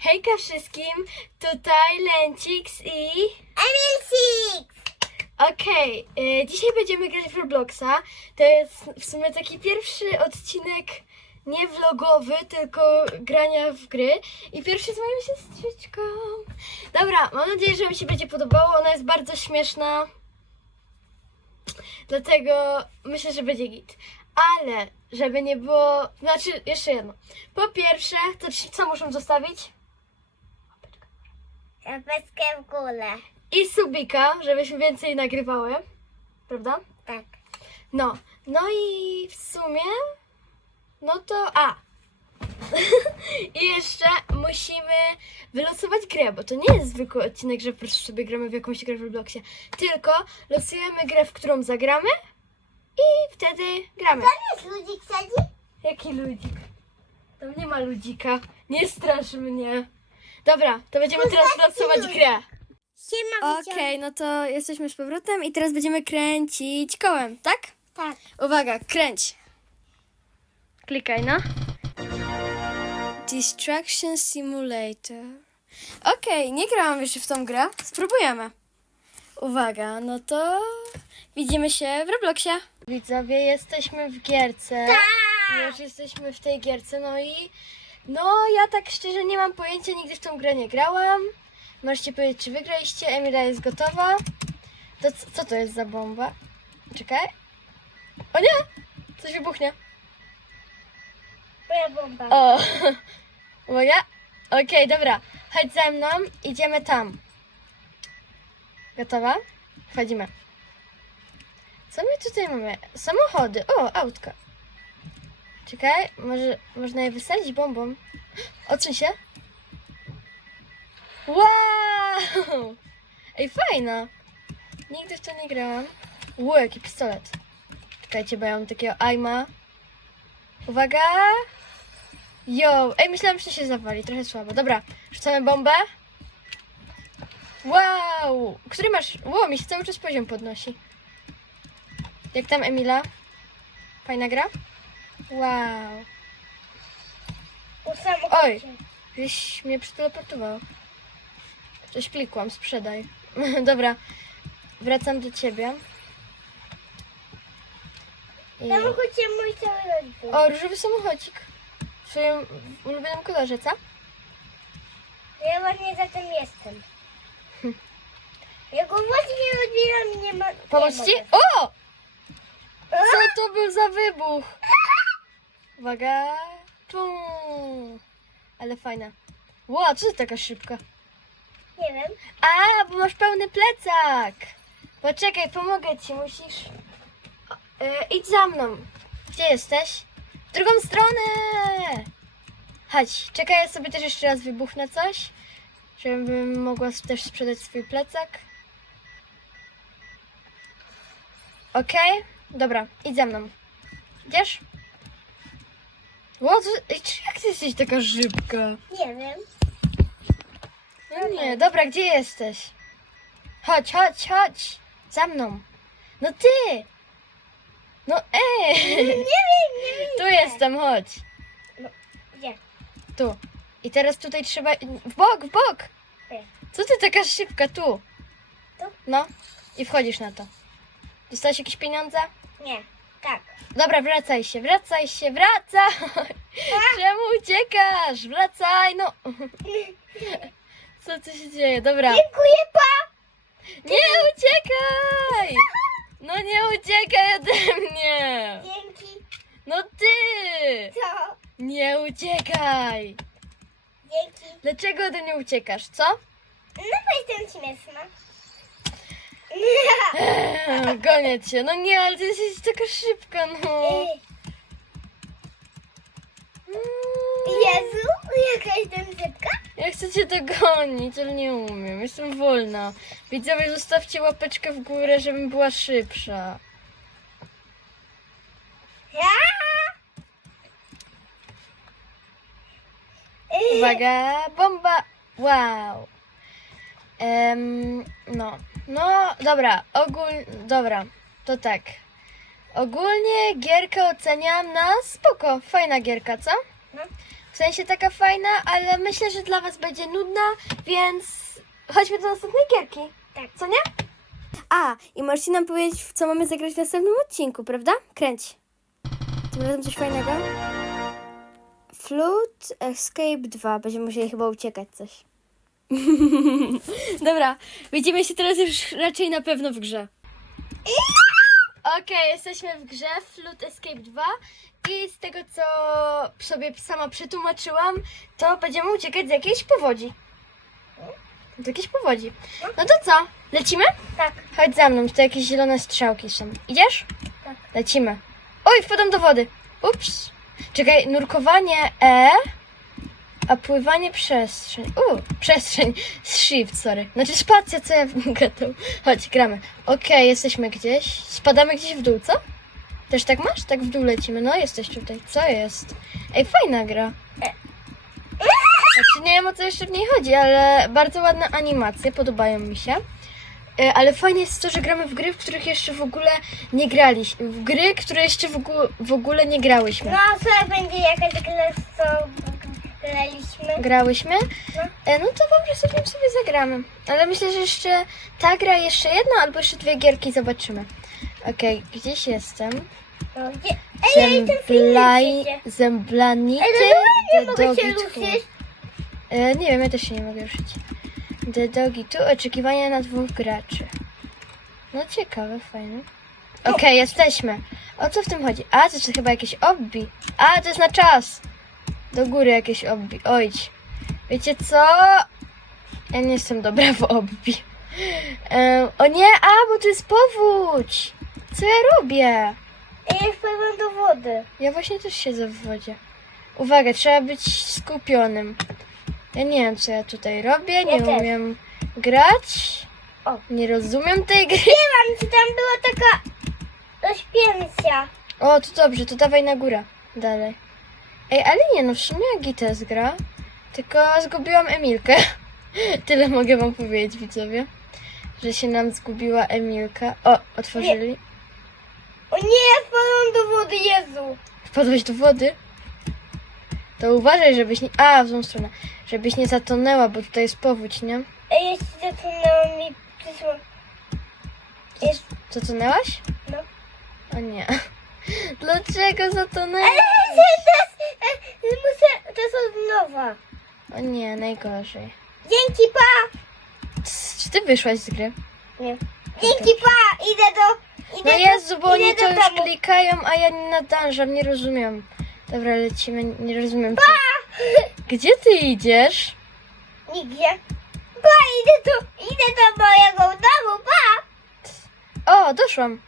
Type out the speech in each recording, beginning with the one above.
Hejka wszystkim, tutaj Lencix i... Emil Six! Okej, y, dzisiaj będziemy grać w Robloxa. To jest w sumie taki pierwszy odcinek nie vlogowy, tylko grania w gry. I pierwszy z moją siostrzyczką. Dobra, mam nadzieję, że mi się będzie podobało. Ona jest bardzo śmieszna. Dlatego myślę, że będzie git. Ale, żeby nie było... Znaczy, jeszcze jedno. Po pierwsze, to ci- co muszę zostawić? Zapeskę w górę. I subika, żebyśmy więcej nagrywały. Prawda? Tak. No, no i w sumie, no to, a, i jeszcze musimy wylosować grę, bo to nie jest zwykły odcinek, że po prostu sobie gramy w jakąś grę w Robloxie, tylko losujemy grę, w którą zagramy i wtedy gramy. Tam jest ludzik sadzi? Jaki ludzik? Tam nie ma ludzika, nie strasz mnie. Dobra, to będziemy teraz ludzi. grę. Siema, Okej, no to jesteśmy z powrotem i teraz będziemy kręcić kołem, tak? Tak. Uwaga, kręć. Klikaj, no. Distraction Simulator. Okej, nie grałam jeszcze w tą grę. Spróbujemy. Uwaga, no to widzimy się w Robloxie. Widzowie, jesteśmy w gierce. Już jesteśmy w tej gierce, no i no ja tak szczerze nie mam pojęcia, nigdy w tą grę nie grałam. Możecie powiedzieć, czy wygraliście. Emila jest gotowa. To co to jest za bomba? Czekaj. O nie! Coś wybuchnie. Moja bomba. O! Uwaga. Okej, dobra. Chodź ze mną. Idziemy tam. Gotowa? Wchodzimy. Co my tutaj mamy? Samochody. O, autka. Czekaj, może można je wysadzić bombą. Odsuń się. Wow! Ej, fajna. Nigdy w to nie grałam. Ło, jaki pistolet. Czekajcie, bo ja mam takiego aima. Uwaga! Jo, ej, myślałam, że się zawali, trochę słabo. Dobra, rzucamy bombę. Wow! Który masz? Wow, mi się cały czas poziom podnosi. Jak tam Emila? Fajna gra? Wow. Samochodzie. Oj. Gdzieś mnie przeteleportowało. Coś klikłam, sprzedaj. Dobra, wracam do ciebie. I... Samochód się mój cały. O, różowy samochodzik. W swoim ulubionym kolorze, co? Ja właśnie za tym jestem. Ja go właśnie odbieram i nie ma... Pomóc ci? O! Co to był za wybuch? Uwaga. Pum. Ale fajna. Ło, co ty taka szybka? Nie wiem. A, bo masz pełny plecak. Poczekaj, pomogę ci, musisz... O, e, idź za mną. Gdzie jesteś? W drugą stronę. Chodź, czekaj, ja sobie też jeszcze raz wybuchnę coś, żebym mogła też sprzedać swój plecak. Okej, dobra, idź za mną. Idziesz? Ło, co, ej, czy- jak ty jesteś taka szybka? Nie wiem. No nie, dobra, gdzie jesteś? Chodź, chodź, chodź. Za mną. No ty! No ej! Nie wiem, nie wiem. Tu jestem, chodź. Gdzie? Tu. I teraz tutaj trzeba... W bok, w bok! Co ty taka szybka? Tu. Tu? No. I wchodzisz na to. Dostałeś jakieś pieniądze? Nie. Tak. Dobra, wracaj się, wracaj się, wracaj! Czemu uciekasz? Wracaj, no! Co tu się dzieje? Dobra. Dziękuję, pa! Nie uciekaj! No nie uciekaj ode mnie! Dzięki. No ty! Co? Nie uciekaj! Dzięki. Dlaczego ode mnie uciekasz, co? No bo jestem śmieszna. Eee, Gonię cię. No nie, ale ty jesteś taka szybka, no. Mm, Jezu, jaka jestem szybka? Ja chcę cię dogonić, ale nie umiem. Jestem wolna. Widzowie, zostawcie łapeczkę w górę, żebym była szybsza. Ja? Uwaga, bomba! Wow. Em, no, no, dobra, ogól, dobra, to tak. Ogólnie gierkę oceniam na spoko, fajna gierka, co? No. W sensie taka fajna, ale myślę, że dla Was będzie nudna, więc chodźmy do następnej gierki. Tak. Co nie? A, i możecie nam powiedzieć, w co mamy zagrać w następnym odcinku, prawda? Kręć. Tym razem coś fajnego? Flute Escape 2. Będziemy musieli chyba uciekać coś. Dobra, widzimy się teraz już raczej na pewno w grze. Okej, jesteśmy w grze Flute Escape 2 i z tego co sobie sama przetłumaczyłam, to będziemy uciekać z jakiejś powodzi. Z jakiejś powodzi. No to co? Lecimy? Tak. Chodź za mną, tu jakieś zielone strzałki są. Idziesz? Tak. Lecimy. Oj, wpadam do wody. Ups. Czekaj, nurkowanie E, a pływanie przestrzeń. U, przestrzeń. Shift, sorry. Znaczy spacja, co ja gadam. Chodź, gramy. Okej, jesteśmy gdzieś. Spadamy gdzieś w dół, co? Też tak masz? Tak w dół lecimy. No, jesteś tutaj. Co jest? Ej, fajna gra. Znaczy, nie wiem o co jeszcze w niej chodzi, ale bardzo ładne animacje, podobają mi się. E, Ale fajnie jest to, że gramy w gry, w których jeszcze w ogóle nie graliśmy. W gry, które jeszcze w, ogóle- w ogóle nie grałyśmy. No a co będzie jakaś gra, graliśmy? Grałyśmy? No. E, No to po prostu w nim sobie zagramy. Ale myślę, że jeszcze ta gra, jeszcze jedna albo jeszcze dwie gierki zobaczymy. Okej, gdzieś jestem. No, gdzie? Ej, ja jestem w Zemblaj... Zemblanity Ej, no nie mogę się Two. ruszyć. E, nie wiem, ja też się nie mogę ruszyć. The Doggy Two, oczekiwania na dwóch graczy. No ciekawe, fajne. Okej, jesteśmy. O co w tym chodzi? A, to jest chyba jakieś obbi. A, to jest na czas. Do góry jakieś obbi. Ojdź. Wiecie co? Ja nie jestem dobra w obbi. E, o nie, a, bo tu jest powódź. Co ja robię? Ja wpływam do wody. Ja właśnie też siedzę w wodzie. Uwaga, trzeba być skupionym. Ja nie wiem, co ja tutaj robię, nie Ja też. umiem grać. O. Nie rozumiem tej gry. Nie mam, czy tam była taka rozpięcia. O, to dobrze, to dawaj na górę. Dalej. Ej, ale nie, no w sumie Gites gra. Tylko zgubiłam Emilkę. Tyle mogę wam powiedzieć, widzowie. Że się nam zgubiła Emilka. O, otworzyli. O nie, ja wpadłam do wody, Jezu. Wpadłeś do wody? To uważaj, żebyś nie... A, w tą stronę. Żebyś nie zatonęła, bo tutaj jest powódź, nie? Ej, jeszcze zaczynała mi przyszło. Jest, Zatonęłaś? no. O nie. Dlaczego zatonęłaś? Teraz e, muszę, to jest od nowa. O nie, najgorzej. Dzięki, pa. Czy ty wyszłaś z gry? Nie. Dzięki, pa. Idę do... Idę No Jezu, bo oni to już domu. klikają, a ja nie nadążam, nie rozumiem. Dobra, lecimy, nie rozumiem. Pa. Gdzie ty idziesz? Nigdzie. Pa, idę do, idę do mojego domu, pa. O, doszłam.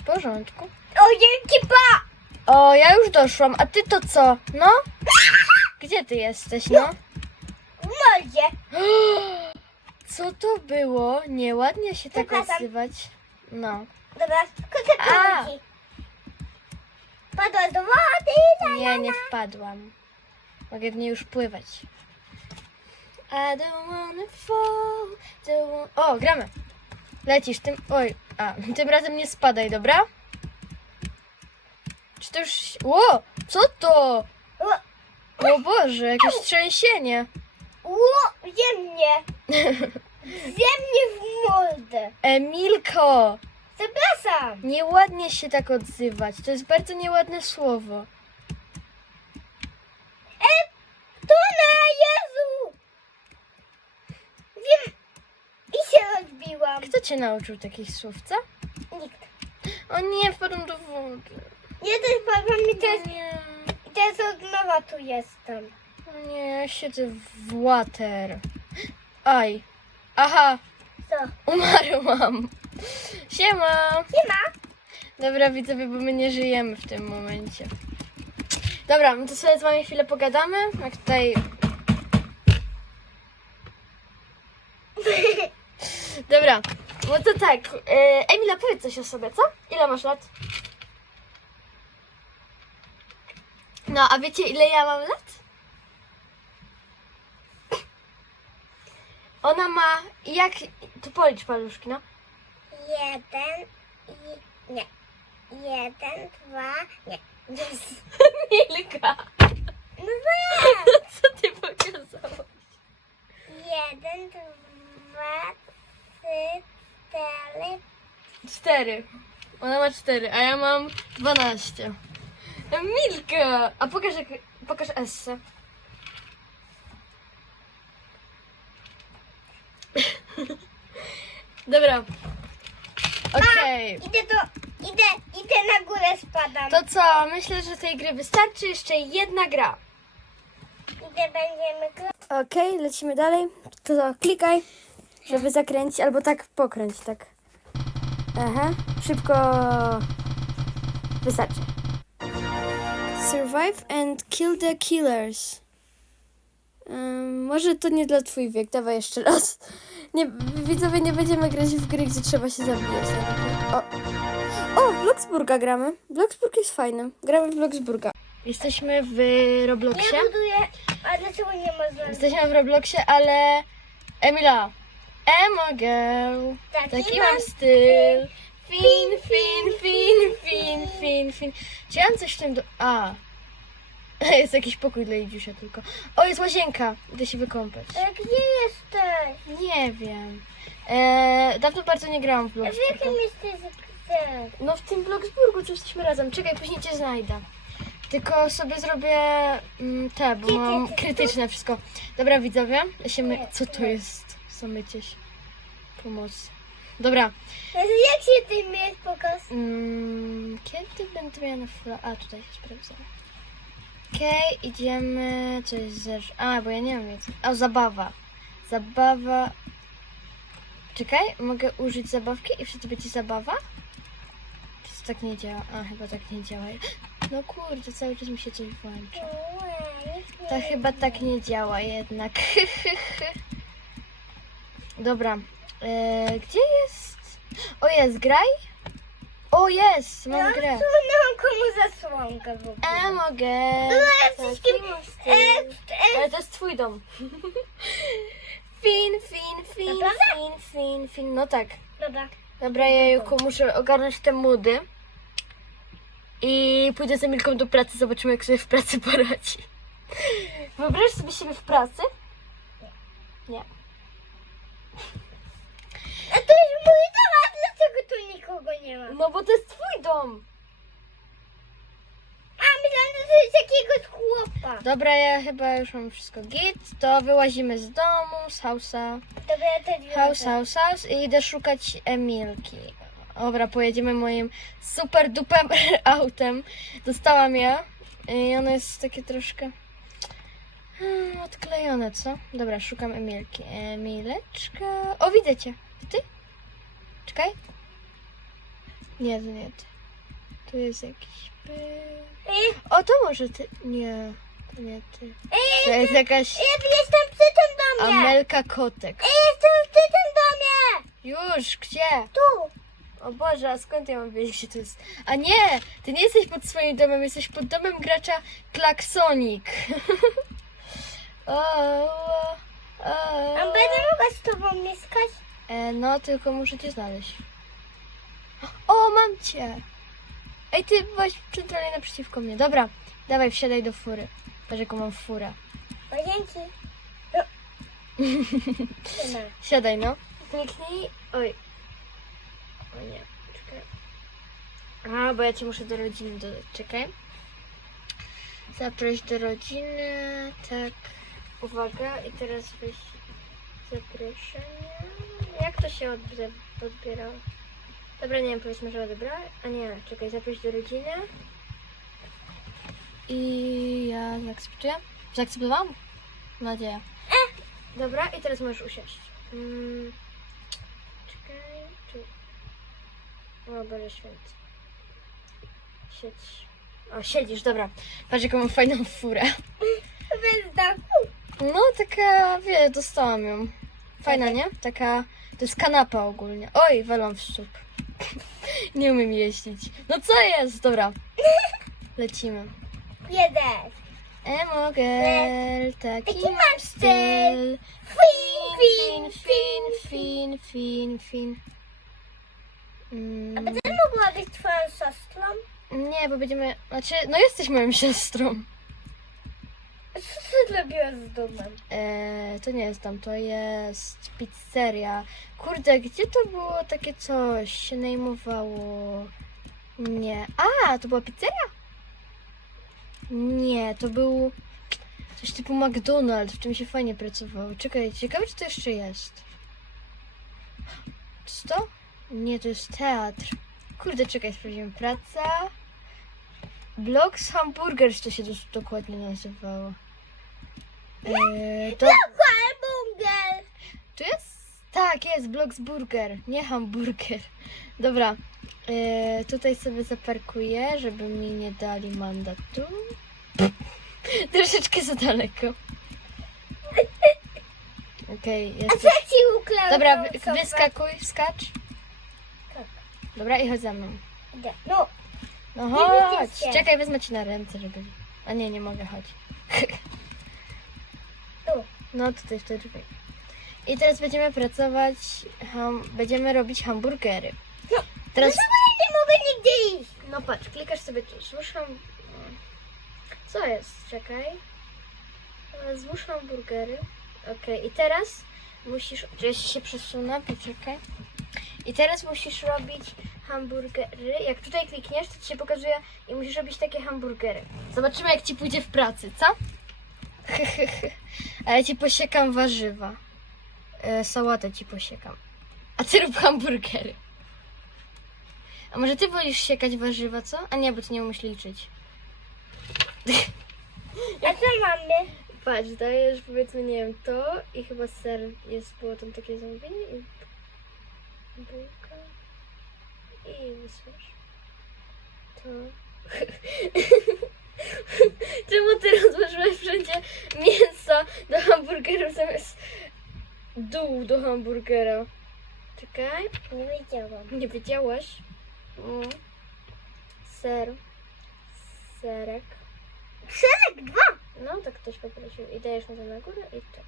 W porządku. O, pa. O, ja już doszłam, a ty to co? No? Gdzie ty jesteś, no? W mordzie. Co to było? Nieładnie się tak Przepraszam. odzywać. No. Dobra, A. to Padła do wody. La, la, Nie, nie la. wpadłam. Mogę w niej już pływać. I don't wanna fall. Don't. O, gramy. Lecisz tym. Oj, a, tym razem nie spadaj, dobra? Czy to już. Ło! Co to? O, Boże, jakieś trzęsienie. Ło, ziemnie. Ziemnie w mordę. Emilko! Przepraszam. Nieładnie się tak odzywać. To jest bardzo nieładne słowo. E, to na Jezu. Wiem. I się rozbiłam. Kto cię nauczył takich słów, co? Nikt. O nie, wpadłem do wody. Ja też padłam i teraz, O nie. i teraz od nowa tu jestem. O nie, ja siedzę w water. Aj. Aha, Co? umarłam. Siema. Nie ma. Dobra, widzowie, bo my nie żyjemy w tym momencie. Dobra, no to sobie z wami chwilę pogadamy. Jak tutaj... Dobra, no to tak. e, Emila, powiedz coś o sobie, co? Ile masz lat? No, a wiecie ile ja mam lat? Ona ma... Jak... Tu policz paluszki, no. Jeden i... Nie. Jeden, dwa, nie. Jest. Milka. No tak. Co ty pokazałeś? Jeden, dwa, trzy, cztery. Cztery. Ona ma cztery, a ja mam dwanaście. Milka! A pokaż, jak, pokaż Essę. Dobra. Okej. Idę do, idę, idę na górę spadam. To co? Myślę, że tej gry wystarczy jeszcze jedna gra. Idę będziemy. Okej, lecimy dalej. To klikaj, żeby zakręcić, albo tak pokręć, tak. Aha, szybko. Wystarczy. Survive and kill the killers. Ym, może to nie dla twój wiek, dawaj jeszcze raz. Nie, widzowie, nie będziemy grać w gry, gdzie trzeba się zabijać. O, o w Bloxburga gramy. Bloxburg jest fajny. Gramy w Bloxburga. Jesteśmy w Robloxie. Ja buduję, a dlaczego nie można? Jesteśmy w Robloxie, ale Emila, emo girl, Taki taki mam mam styl. Fin, fin, fin, fin, fin, fin. Czy ja mam coś w tym do... A. Jest jakiś pokój dla Idziusia tylko. O, jest łazienka. Idę się wykąpać. Ale gdzie jesteś? Nie wiem. Eee, dawno bardzo nie grałam w W Bloxburgu. jakim jesteś? No w tym Bloxburgu, co jesteśmy razem. Czekaj, później cię znajdę. Tylko sobie zrobię mm, te, bo mam krytyczne wszystko. Dobra, widzowie, ja się my... Co to jest? Zamycie się. Pomoc. Dobra. Jak się ty mnie pokaz? Mm, kiedy będę miała na fla... A, tutaj się sprawdzam. Okej, idziemy... Co jest zerz... A, bo ja nie wiem jak... O, zabawa. Zabawa... Czekaj, mogę użyć zabawki i wtedy będzie zabawa? To tak nie działa? A, chyba tak nie działa. No kurde, cały czas mi się coś włącza. To chyba tak nie działa jednak. Dobra. E, gdzie jest? O, jest, graj? O, jest, mam grę. Sunęłam komu zasłonkę w ogóle. A, mogę. No, ale wszystkim- styl. E, e, Ale to jest twój dom. Fin, fin, fin, Naprawdę? fin, fin, fin. No tak. Dobra. Dobra, jajku, muszę ogarnąć te mudy. I pójdę z Emilką do pracy, zobaczymy jak sobie w pracy poradzi. Wyobraź sobie siebie w pracy? Nie. Mój dom, a dlaczego tu nikogo nie ma? No bo to jest twój dom. A myślałam, że to jest jakiegoś chłopa. Dobra, ja chyba już mam wszystko git. To wyłazimy z domu, z house'a. Dobra, ja też House, house, house i idę szukać Emilki. Dobra, pojedziemy moim super dupem autem. Dostałam je i ono jest takie troszkę hmm, odklejone, co? Dobra, szukam Emilki. Emileczka. O, widzę cię. Ty? Czekaj. Nie, to nie ty. Tu jest jakiś. Ej, O, to może ty. Nie, to nie ty. To jest jakaś ja jestem. Amelka Kotek. Ej, jestem przy tym domie. Już, gdzie? Tu. O Boże, a skąd ja mam wiedzieć, gdzie to jest? A nie! Ty nie jesteś pod swoim domem, jesteś pod domem gracza Klaksonik. o, o, o. A będę mogła z tobą mieszkać? E, no, tylko muszę cię znaleźć. O, mam cię! Ej, ty byłaś centralnie naprzeciwko mnie. Dobra, dawaj, wsiadaj do fury. Patrz, jaką mam furę. O, dzięki. No. Siadaj, no. Kliknij. Oj. O nie, czekaj. A, bo ja cię muszę do rodziny dodać. Czekaj. Zaproś do rodziny. Tak. Uwaga. I teraz weź zaproszenie. Jak to się odbie- odbierało? Dobra, nie wiem, powiedzmy, że odebrała. A nie, czekaj, zaproś do rodziny. I ja zaakceptuję. Zaakceptowałam? Mam nadzieję. Dobra, i teraz możesz usiąść. Mm. Czekaj, tu. O Boże święty. Siedź. O, siedzisz, dobra. Patrz jaką mam fajną furę. Dachu. No, taka, wie, dostałam ją. Fajna, nie? Taka, to jest kanapa ogólnie. Oj, walą w stóp. Nie umiem jeździć. No co jest? Dobra. Lecimy. Jeden. Emo girl, taki Taki mam styl. Fin, Fin, fin, fin, fin, fin. A Mm, będę mogła być twoją siostrą? nie, bo będziemy. Znaczy, no jesteś moją siostrą. Co ty zrobiłaś z domem? E, to nie jest tam, to jest pizzeria. Kurde, gdzie to było takie coś? Się najmowało. Nie. A, to była pizzeria? Nie, to był coś typu McDonald's, w czym się fajnie pracowało. Czekaj, ciekawe czy to jeszcze jest. Co to? Nie, to jest teatr. Kurde, czekaj, sprawdzimy. Praca. Blogs Hamburgers to się dokładnie nazywało. Eee, to, Hamburger! tu jest? Tak, jest Blogs Burger, nie hamburger. Dobra, eee, tutaj sobie zaparkuję, żeby mi nie dali mandatu. Troszeczkę za daleko. Okej, A jest. co ci? Dobra, wy, wyskakuj, skacz. Tak. Dobra, i chodź za mną. Idę. No, No Nie chodź, czekaj, wezmę ci na ręce, żeby... A nie, nie mogę, chodź. No tutaj w te drzwi. I teraz będziemy pracować, ham, będziemy robić hamburgery. Teraz, Dlaczego ja nie mogę nigdzie iść? no patrz, klikasz sobie tu, złóż ham... Co jest? Czekaj. E, Złóż hamburgery. Okej, i teraz musisz, ja się przesunę, poczekaj. I teraz musisz robić hamburgery. Jak tutaj klikniesz, to ci się pokazuje i musisz robić takie hamburgery. Zobaczymy, jak ci pójdzie w pracy, co? A ja ci posiekam warzywa. E, sałatę ci posiekam. A ty rób hamburgery. A może ty wolisz siekać warzywa, co? A nie, bo ty nie umiesz liczyć. A co mamy? Patrz, dajesz powiedzmy, nie wiem, to i chyba ser jest, było tam takie zamówienie i bułka i wysyłasz. To... Czemu ty rozłożyłeś wszędzie mięso do hamburgerów zamiast dół do hamburgera? Czekaj, Nie wiedziałam. nie wiedziałaś? Mm. Ser. Serek. Serek dwa! No, tak ktoś poprosił. I dajesz mu to na górę i to.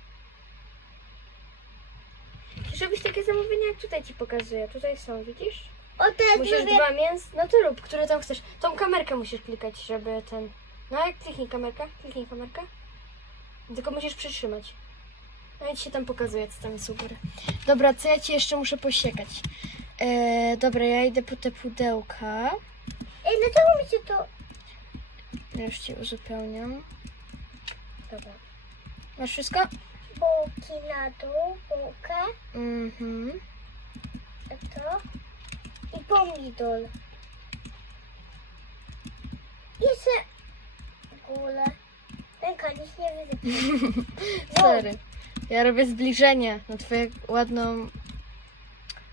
Robić takie zamówienia, jak tutaj ci pokazuję. Tutaj są, widzisz? O, teraz Musisz mówię... dwa mięs... No to rób, które tam chcesz. Tą kamerkę musisz klikać, żeby ten... No, jak kliknij kamerkę, kliknij kamerkę. Tylko musisz przytrzymać. No i ci się tam pokazuje, co tam jest u góry. Dobra, co ja ci jeszcze muszę posiekać? Eee, dobra, ja idę po te pudełka. Ej, dlaczego mi się to... Już ci uzupełniam. Dobra. Masz wszystko? Bułki na dół, bułkę, Mhm. a to i pomidor. Jeszcze górę. Ręka, nic nie widzę. Sorry. Ja robię zbliżenie na twoją ładną.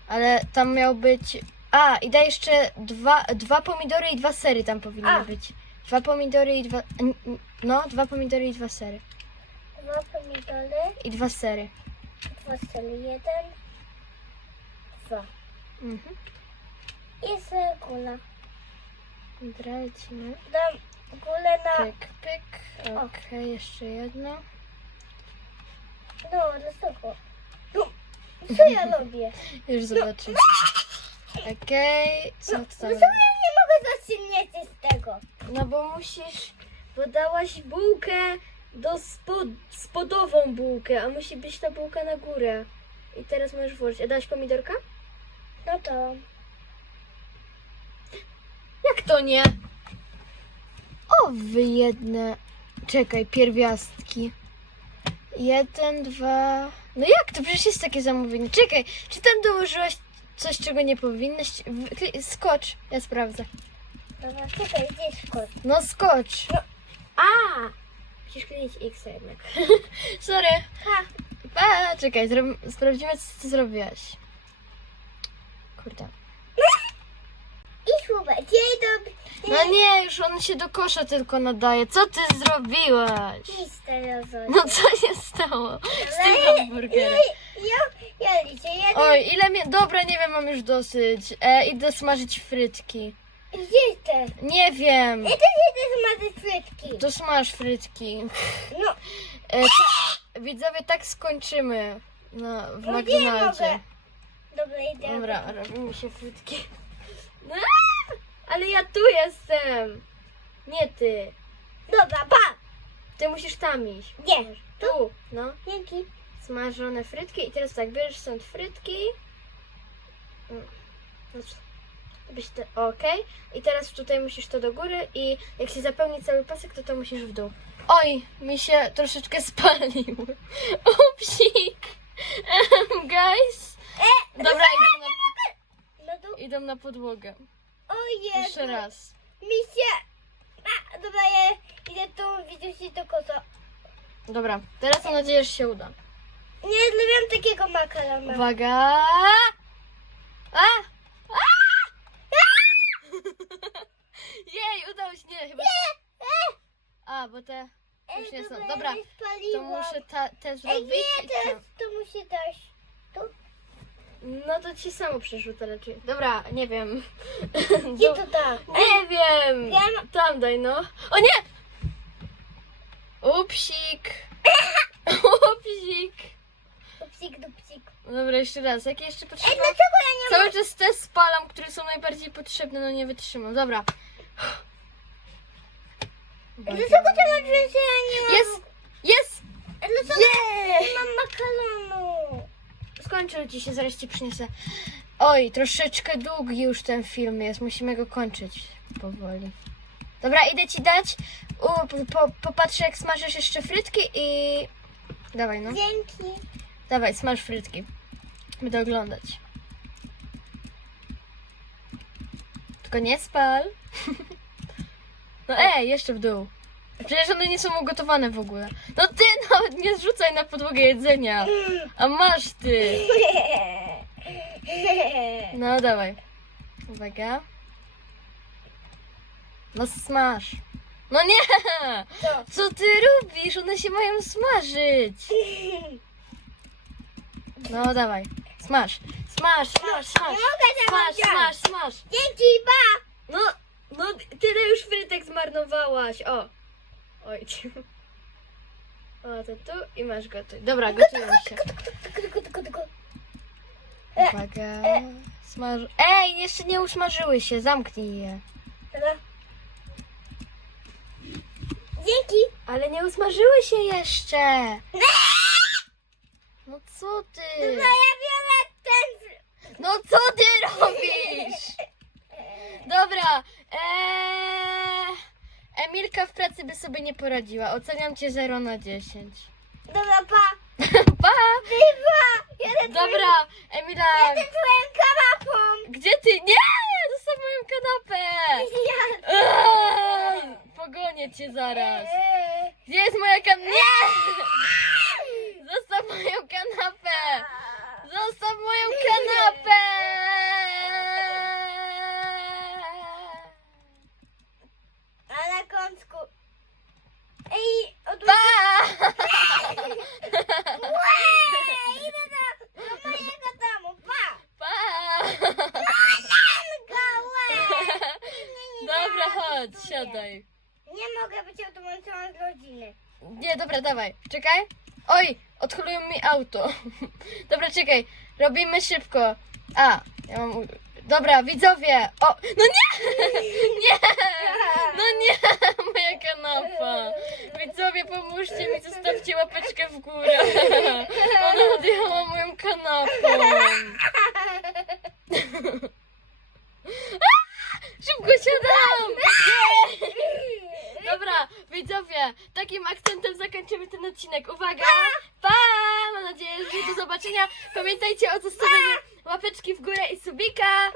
Ale tam miał być. A, i daj jeszcze dwa, dwa pomidory i dwa sery tam powinny A. być. Dwa pomidory i dwa. No, dwa pomidory i dwa sery. Dwa pomidory, I dwa sery. dwa soli, jeden, dwa. Mhm. I jeszcze górę. Dobra, lecimy. Dam górę na... Pyk, pyk. Okej, jeszcze jedno. No, dlaczego? No, co ja robię? Już zobaczysz. Okej, co ty tam robisz? ja nie mogę zaczynać z tego? No bo musisz, bo dałaś bułkę do spod, spodową bułkę, a musi być ta bułka na górę. I teraz możesz włożyć. A dałaś pomidorka? No to... To nie? O, wy jedne. Czekaj, pierwiastki. Jeden, dwa. No jak to? Przecież jest takie zamówienie. Czekaj, czy tam dołożyłaś coś, czego nie powinnaś? Kli- Skocz, ja sprawdzę. Dobra, czekaj, gdzie jest? No skocz. No. A! Musisz kliknąć X jednak. Sorry. Ha, A, czekaj, zro- sprawdzimy, co ty zrobiłaś. Kurde. I słówek. Gdzie do... No nie, już on się do kosza tylko nadaje. Co ty zrobiłaś? Nic teraz. No co się stało z tym hamburgerem? Ja, ja liczę. Jeden... Oj, ile mi... Dobra, nie wiem, mam już dosyć. E, idę smażyć frytki. Gdzie te? Nie wiem. Ja też idę zmazyć frytki. To smaż frytki. No, E, ta, widzowie, tak skończymy na, w No nie McDonaldzie. mogę. dobra, idę. Dobra, robimy się frytki. No, ale ja tu jestem. Nie ty. Dobra, pa! Ty musisz tam iść. Nie, Tu, no. dzięki. Smażone frytki i teraz tak, bierzesz stąd frytki. Mm. Znaczy, Byś te, okej. I teraz tutaj musisz to do góry i jak się zapełni cały pasek, to to musisz w dół. Oj, mi się troszeczkę spalił. Upsik. Guys. Dobra, idą na, No idą na podłogę. O Jeszcze raz. mi się... A, dobra, ja idę tu, widzę się do kota. Dobra, teraz mam nadzieję, że się uda. Nie lubię takiego makarona. Uwaga! A! A! Jej, udało się, nie, chyba... A, bo te już nie są. Dobra, to muszę ta, te Ej, zrobić nie, i teraz to musi dać. No to ci samo przerzucę raczej. Dobra, nie wiem. Gdzie to da? Nie wiem! Wiem. Tam daj, no. O nie! Upsik! Upsik! Dupsik, dupsik. Dobra, jeszcze raz. Jakie jeszcze Ej, potrzeba? dlaczego ja nie Cały czas te spalam, które są najbardziej potrzebne, no nie wytrzymam. Dobra. mam... Dlaczego ty masz że ja nie mam... Jest! Jest! Dlaczego nie mam makaronu? Skończył ci się, zaraz ci przyniosę. Oj, troszeczkę długi już ten film jest. Musimy go kończyć powoli. Dobra, idę ci dać. U, po, popatrzę, jak smażysz jeszcze frytki i. Dawaj, no. Dzięki. Dawaj, smaż frytki. Będę oglądać. Tylko nie spal. No ej, jeszcze w dół. Przecież one nie są ugotowane w ogóle. No ty nawet nie zrzucaj na podłogę jedzenia. A masz ty. No dawaj. Uwaga. No smaż. No nie! Co? Co ty robisz? One się mają smażyć. No dawaj. Smaż. Smaż, smaż, smaż. Nie mogę tego Smaż, smaż, smaż. Dzięki, pa! No, no tyle już frytek zmarnowałaś. O. Oj. O, to tu i masz gotuj. Dobra, gotują się. Tylko. Uwaga. Smaż... Ej, jeszcze nie usmażyły się. Zamknij je. Dzięki. Ale nie usmażyły się jeszcze. No co ty? No ja biorę ten... No co ty robisz? Dobra. Eee, Emilka w pracy by sobie nie poradziła. Oceniam cię 0 na 10. Dobra, pa. Pa! Bywa. Jadę Dobra, Emila. Jadę twoją kanapą. Gdzie ty? Nie! Zostaw moją kanapę! Ja... Pogonię cię zaraz. Gdzie jest moja kanapa? Nie! Zostaw moją kanapę! Zostaw moją kanapę! A na końcu... Ej, od... Pa! Łe, idę do, do mojego domu, pa! Pa! Janka, łe! Dobra, chodź, siadaj. Nie mogę być automatyczną z rodziny. Nie, dobra, dawaj. Czekaj. Oj, odcholują mi auto. Dobra, czekaj. Robimy szybko. A, ja mam... u- Dobra, widzowie. O, no nie! Nie! No nie! Moja kanapa. Widzowie, pomóżcie mi, zostawcie łapeczkę w górę. Ona odjechała moją kanapą. Szybko siadam! Nie! Dobra, widzowie, takim akcentem zakończymy ten odcinek. Uwaga! Pa! Mam nadzieję, że do zobaczenia. Pamiętajcie o zostawieniu łapeczki w górę i subika.